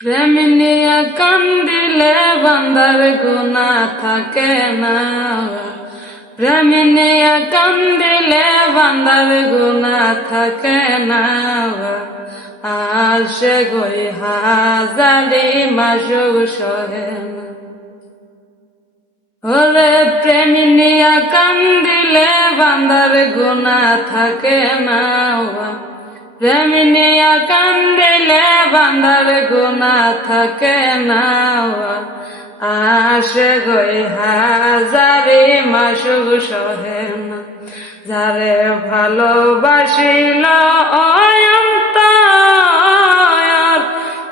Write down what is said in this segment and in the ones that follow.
প্রেম নিয়ে কান্দিলে বান্দার গুণা থাকে না। প্রেম নিয়ে কান্দিলে বান্দার গুণা থাকে না। আসে গই হাজারি মাসুক সহে না প্রেম নিয়ে কান্দিলে বান্দার গুণা থাকে না। প্রেম নিয়ে কান্দিলে বান্দার গুণা থাকে না আসে গই হাজারি মাসুক সহে না যারে ভালোবাসিল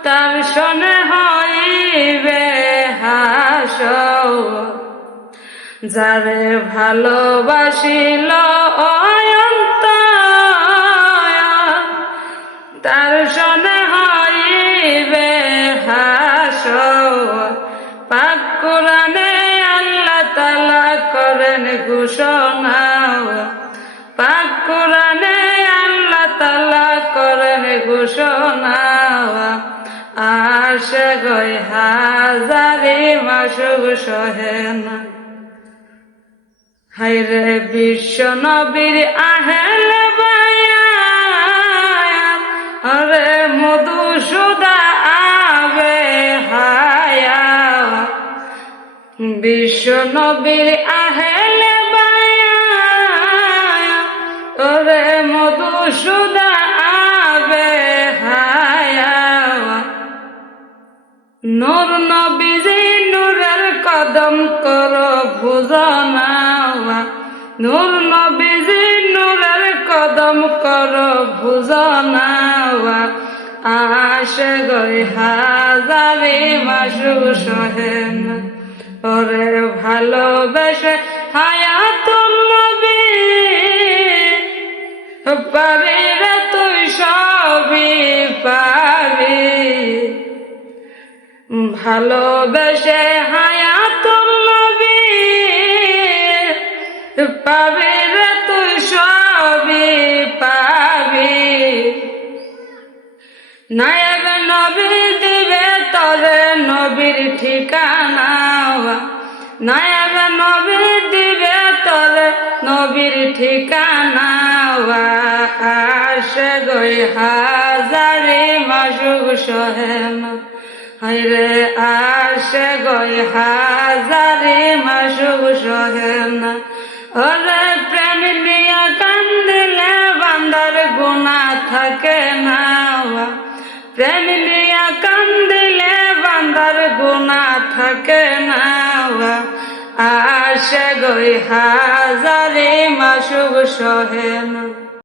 তার শোনে হইবে হাস যারে ভালোবাসিল কোরআনে আল্লাহ তালা করেন ঘোষণা। পাক কোরআনে আল্লাহ তালা করেন ঘোষণা। আসে গই হাজারি মাসুক সহে না হাইরে বিশ্ব নবীর আহেল বিশ্ব নবীর আহেল ওরে মধু সুদা আবে হায়া। নূর নবীজি নূরের কদম কর ভুজনা নূর নবীজি নূরের কদম কর ভুজনা আসে গই হাজারি মাসু সহেন ওরে ভালোবেসে হায়াতুল নবী। পাবি রে তুই সবই পাবি। ভালোবেসে হায়াতুল নবী। পাবি রে তুই সবই পাবি। নায়ক নবী তরে নবীর ঠিকানা নায়ক নবী দিবে তরে নবীর ঠিকানা আসে গই হাজারি মাসুক সহেনা হাইরে আসে গই হাজারি মাসুক সহেনা ওরে প্রেম নিয়া কান্দিলে বান্দার গুণা থাকে না প্রেম নিয়া কান্দিলে বান্দার গুণা থাকে না আশে গই হাজারে মাসুক সহে না